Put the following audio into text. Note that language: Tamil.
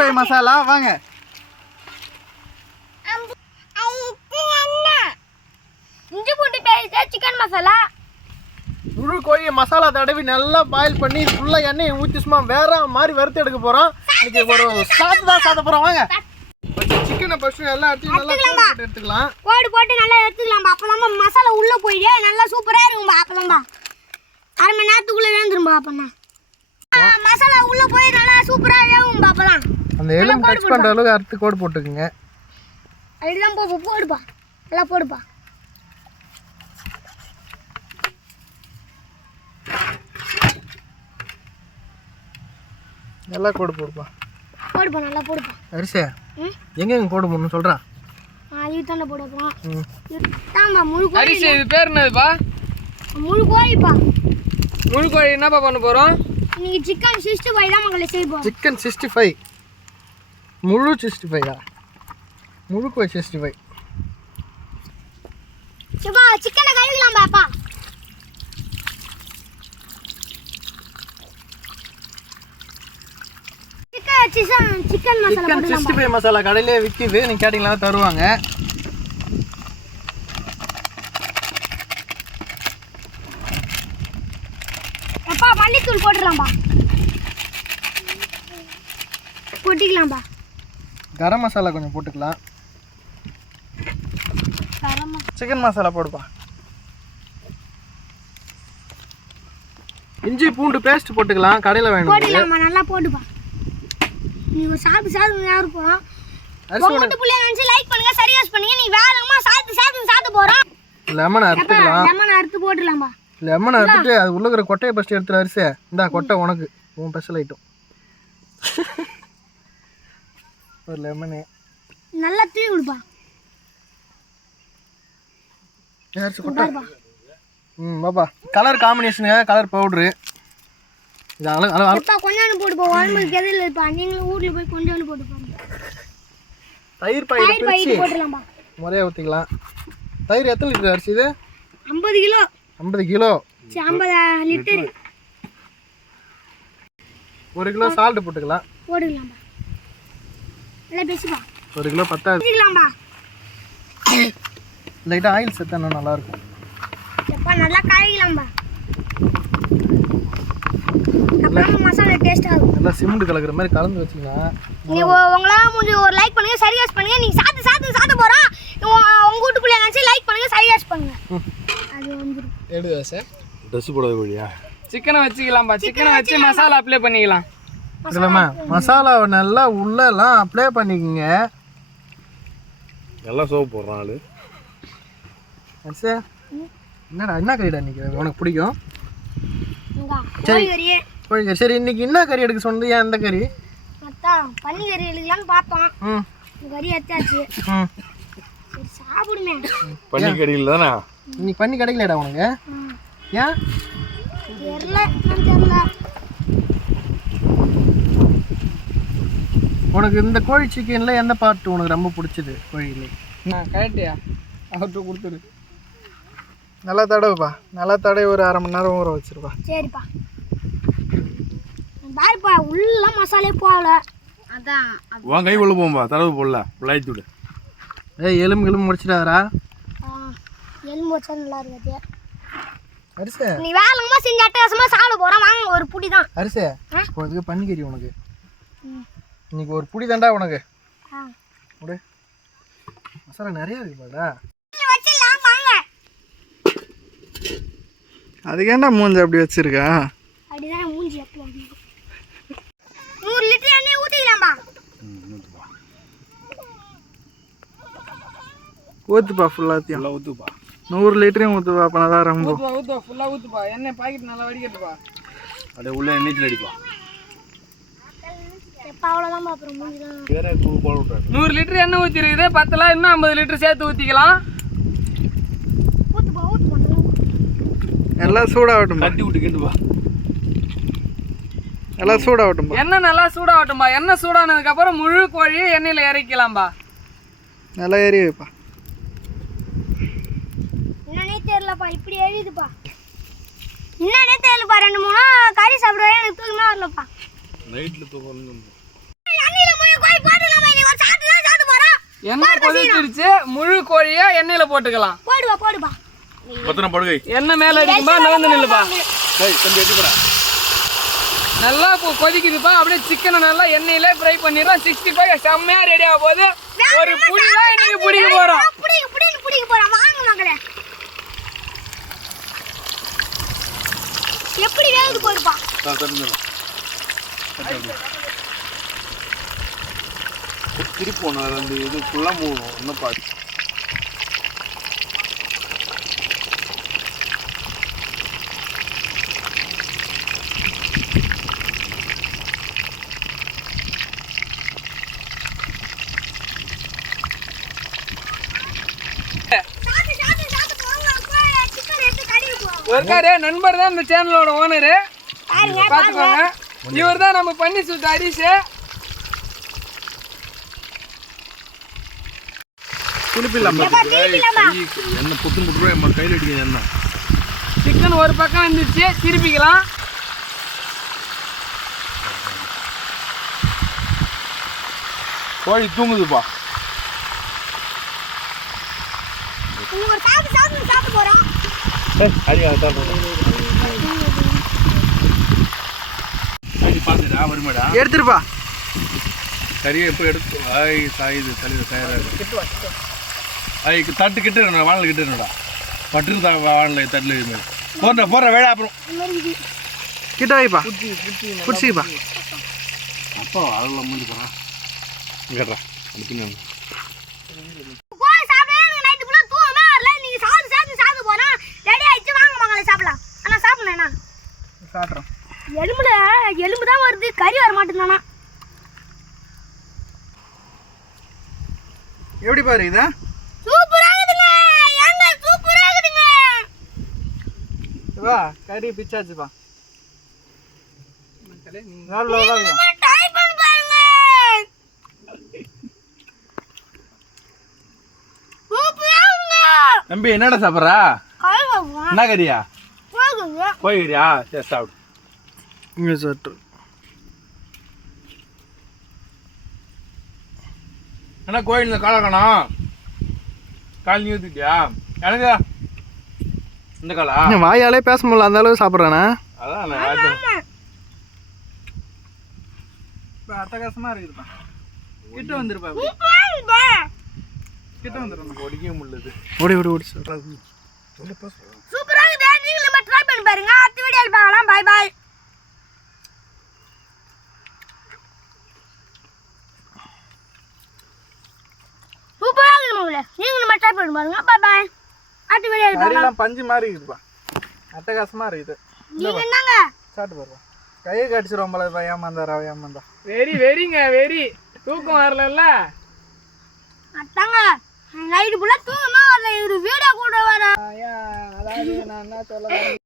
65 மசாலா வாங்க. இஞ்சி பூண்டு பேஸ்ட், சிக்கன் மசாலா, முழு கோழியை மசாலா தடவி நல்லா பாயில் பண்ணி ஃபுல்லா எண்ணெயை ஊற்றி சும்மா வேற மாதிரி வறுத்து எடுக்க போறோம். இன்னைக்கு ஒரு சாத்து தான் சாத்த போறோம். வாங்க சிக்கனை ஃபர்ஸ்ட் நல்லா எடுத்துக்கலாம். போட்டு நல்லா எடுத்துக்கலாம். அப்பதான் மசாலா உள்ள போயிடு நல்லா சூப்பரா இருக்கும். அப்பதான் 1/2 மணி நேரத்துக்குள்ள வேந்துரும். அப்பனா மசாலா உள்ள போய் நல்லா சூப்பரா வேகும். அப்பதான் அந்த எலும்பு டச் பண்ற அளவுக்கு அறுத்து கோடு போட்டுக்குங்க. அப்படிதான் போடுப்பா, நல்லா போடுப்பா. நல்லா கோடு போடுப்பா. நல்லா போடுப்பா. அரிசி எங்க கோடு போடணும் சொல்றா. இதுதானே போட போறோம். தாமா முழு கோழி. அரிசி இது பேர் என்னதுப்பா? முழு கோழிப்பா. முழு கோழி என்னப்பா பண்ண போறோம்? இன்னைக்கு சிக்கன் 65 தான் மகளே செய்ய போறோம். சிக்கன் 65 முழு 65 முழு கோழி 65. சிவா சிக்கனை கழுவிடலாம் பாப்பா. சிக்கன் மசாலா போடலாம். 65 மசாலா கடையிலே விக்குது. நீங்க கேட்டீங்களா தருவாங்க. அப்பா மல்லித்தூள் போட்டுடலாம்பா. போட்டுக்கலாம்பா. கரம் மசாலா கொஞ்சம் போட்டுக்கலாம். சிக்கன் மசாலா போடுப்பா. இஞ்சி பூண்டு பேஸ்ட் போட்டுக்கலாம். கடையில் வேணும். போட்டுக்கலாமா. நல்லா போடுப்பா. நீங்க சாப்பிட்டு யாரும் போறோம். உங்க புள்ளைய நினைச்சு லைக் பண்ணுங்க, சப்ஸ்கிரைப் பண்ணுங்க. நீ வேறமா சாப்பிட்டு போறோம். லெமன் அறுத்துக்கலாம். லெமன் அறுத்து போட்டுடலாம்பா. லெமன் அறுத்துட்டு அது உள்ள இருக்கிற கொட்டையை ஃபர்ஸ்ட் எடுத்துற. அரிசி இந்தா கொட்டை உனக்கு, உன் ஸ்பெஷல் ஐட்டம். ஒரு லெமனு நல்லா தூவி விடுப்பா. அரிசி கொட்டை. பாப்பா கலர் காம்பினேஷனுங்க. கலர் பவுடரு கொஞ்சம் போட்டுப்பா. உடம்புக்கு எதிரில் இருப்பா. நீங்களும் ஊர்ல போய் கொஞ்சம் போட்டுப்பாங்க. தயிர் பாக்கெட் போட்டுடலாம்பா. முறையா ஊற்றிக்கலாம். தயிர் எத்தனை லிட்டர் அரிசி இது? 50 kilo. 50 kilo. 50 litre. 1 kilo salt போட்டுக்கலாம். போட்டுக்கலாம்பா. நல்லா பேசிப்பா. 1 கிலோ பத்தாது. பேசிக்கலாம்பா. லைட்டாக ஆயில் சேர்த்தா நல்லா இருக்கும். எப்பா நல்லா காய்க்கலாம்பா. அப்புறம் மசாலா டேஸ்டா இருக்கும். நல்லா சிமெண்ட் கலக்கிற மாதிரி கலந்து வச்சிங்கன்னா நீ உங்களால முடிஞ்ச ஒரு லைக் பண்ணுங்க, சப்ஸ்கிரைப் பண்ணுங்க. நீங்க சாப்பிட்டு போறோம். உங்க வீட்டுக்குள்ள நினைச்சு லைக் பண்ணுங்க, சப்ஸ்கிரைப் பண்ணுங்க. அது வந்துரும். எடுதா சார் ட்ரெஸ் போடாத கோழியா. சிக்கனை வச்சுக்கலாம்பா. சிக்கனை வச்சு மசாலா அப்ளை பண்ணிக்கலாம். இல்லைம்மா மசாலாவை நல்லா உள்ளெல்லாம் அப்ளை பண்ணிக்கோங்க. நல்லா சோப்பு போடுறான் ஆளு. சார் என்னடா என்ன கறிடா இன்னைக்கு உனக்கு பிடிக்கும்? கோழி கறி. கோழி கறி. சரி இன்னைக்கு என்ன கறி எடுக்க சொன்னது? ஏன் எந்த கறி? அதான் பன்னி கறி எடுக்கலாம்னு பார்த்தோம். கறி எடுத்தாச்சு. சரி சாப்பிடுமே. பன்னி கறியில் தானே இன்னைக்கு பண்ணி கிடைக்கலடா உனக்கு? ஏன் தெரியல. உனக்கு இந்த கோழி சிக்கன்ல எந்த பார்ட் உனக்கு ரொம்ப பிடிச்சது? கோழியிலே கரெக்டியா அவர்கிட்ட கொடுத்துரு. நல்லா தடவுப்பா. நல்லா தடவை ஒரு 1/2 மணி நேரம் ஊற வச்சிருப்பா. சரிப்பா. பாருப்பா உள்ள மசாலே போகல. அதான் உன் கை உள்ள போகும்பா. தடவு போடல லைட் விடு. எலும்பு முடிச்சிட்டாரா? எலும்பு வச்சா நல்லா இருக்காது. அரிசி நீ வேலைமா செஞ்சு அட்டகாசமா சாப்பிட போறோம். வாங்க ஒரு புடி தான். அரிசி இதுக்கு பன்னிக்கறி உனக்கு. இன்னைக்கு ஒரு புடி தாண்டா உனக்கு. விடு. மசாலா நிறைய இருக்குப்பாடா. வச்சிடலாம் வாங்க. அதுக்கேண்டா மூஞ்சி அப்படி வச்சிருக்கா? அப்படிதான் மூஞ்சி அப்படி. 100 லிட்டர் எண்ணெய் ஊத்திக்கலாம்பா. ஊத்துப்பா ஃபுல்லாத்தையும். நல்லா ஊற்றுப்பா. 100 லிட்டரையும் ஊற்றுப்பா. அப்போ நல்லா ரொம்ப ஊற்றுவா ஃபுல்லாக ஊற்றுப்பா. எண்ணெய் பாக்கெட் நல்லா வடிக்கட்டுப்பா. அப்படியே உள்ள எண்ணெய்ச்சில் அடிப்பா. அவ்வளோதான். அப்புறம் மூஞ்சிலாம் வேற போட விட்றாரு. 100 லிட்டர் எண்ணெய் ஊற்றிருக்குது. 10ல இன்னும் 50 லிட்டர் சேர்த்து ஊற்றிக்கலாம். ஊத்துப்பா. எல்லாம் சூடாகட்டும். கட்டி விட்டு கேட்டுப்பா. எல்லாம் சூடாகட்டும். எண்ணெய் நல்லா சூடாகட்டும்பா. எண்ணெய் சூடானதுக்கப்புறம் முழு கோழி எண்ணெயில் இறக்கலாம்பா. நல்லா ஏறி வைப்பா. என்னன்னே தெரியலப்பா. இப்படி எழுதுப்பா. என்னன்னே தெரியலப்பா. 2-3 கறி சாப்பிடுவேன். எனக்கு தூக்கமே வரலப்பா. நைட்டில் தூக்கம். எண்ணெயில் போய் நீ ஒரு சாத்து தான் சாத்து போறோம். எண்ணெய் கொதிச்சிருச்சு, முழு கோழியை எண்ணெயில போட்டுக்கலாம். போடுப்பா. பத்திரம் படுகை எண்ணெய் மேல அடிக்கும்பா, நகர்ந்து நில்லுப்பா. கொஞ்சம் எட்டிப்படா. நல்லா கொதிக்குதுப்பா. அப்படியே சிக்கனை நல்லா எண்ணெயில ஃப்ரை பண்ணிடுறோம். 65 செம்மையா ரெடி ஆக போகுது. ஒரு புடி தான் இன்னைக்கு பிடிக்க போறோம். பிடிக்க போறோம். வாங்க மகளே. எப்படி வேகுது போடுப்பா. திருப்பி ஒன்று அந்த இது ஃபுல்லாக மூடணும். இன்னும் பாரு. ஒருக்காரு நண்பர் தான் இந்த சேனலோட ஓனரு, பாத்துக்கோங்க. இவர் தான் நம்ம பண்ணி சுத்த ஹரிஷ். என்ன புத்து முட்டு நம்ம கையில் அடிக்க என்ன சிக்கன் ஒரு பக்கம் வந்துருச்சு, திருப்பிக்கலாம். கோழி தூங்குதுப்பா. சாப்பிட்டு போறோம். வருமாடா எடுத்துருப்பா. கறியை எப்போ எடுத்து சாயுது தலையில் தயாராக தட்டு கிட்ட வானல் கிட்ட என்னடா பட்டு வானல தட்டில் இது மாதிரி போடுற வேலை அப்புறம் கிட்ட வைப்பா. பிடிச்சிப்பா. அப்போ அதெல்லாம் முடிஞ்சு போகிறான் கேட்றா அதுக்குன்னு எலும்பு தான் வருது, கறி வர மாட்டேங்கானா. எப்படி பாரு இதா சூப்பரா இருக்குதுங்க. ஏங்க சூப்பரா இருக்குதுங்க. வா கறி பிச்சாச்சுப்பா. ட்ரை பண்ணி பாருங்க. சூப்பரா இருக்குங்க. தம்பி என்னடா சாப்பிட்றா? என்ன கறியா? கோழி கறியா? சரி சாப்பிடு. இங்கே சாப்பிட்டு என்ன கோயில் காலை காணோம்? கால் நீ ஊற்றிட்டியா? எனக்கு இந்த காலா? வாயாலே பேச முடியல, அந்த அளவுக்கு சாப்பிட்றானே. அதான் அட்டகாசமா இருக்குதுப்பா. கிட்ட வந்துருப்பா. கிட்ட வந்துடும். ஒடிக்க முடியல. ஓடி சொல்றது. சூப்பரா இருக்குது. நீங்களும் ட்ரை பண்ணி பாருங்க. அடுத்த வீடியோல பார்க்கலாம். Bye bye. சூப்பரா இருக்குது மகளே. நீங்களும் ட்ரை பண்ணி பாருங்க. Bye bye. அடுத்த வீடியோல பார்க்கலாம். கறிலாம் பஞ்சு மாதிரி இருக்குதுப்பா. அட்டகாசமா இருக்குது. நீங்க என்னங்க சாப்பிட்டு பாருப்பா. கையை கடிச்சிரும் போல. ஏமாந்தா வெரி தூக்கம் வரல. அத்தாங்க நைட்டு ஃபுல்லா தூங்கமா வரல. இது வீடியோ கூட வர அதாவது நான் என்ன சொல்ல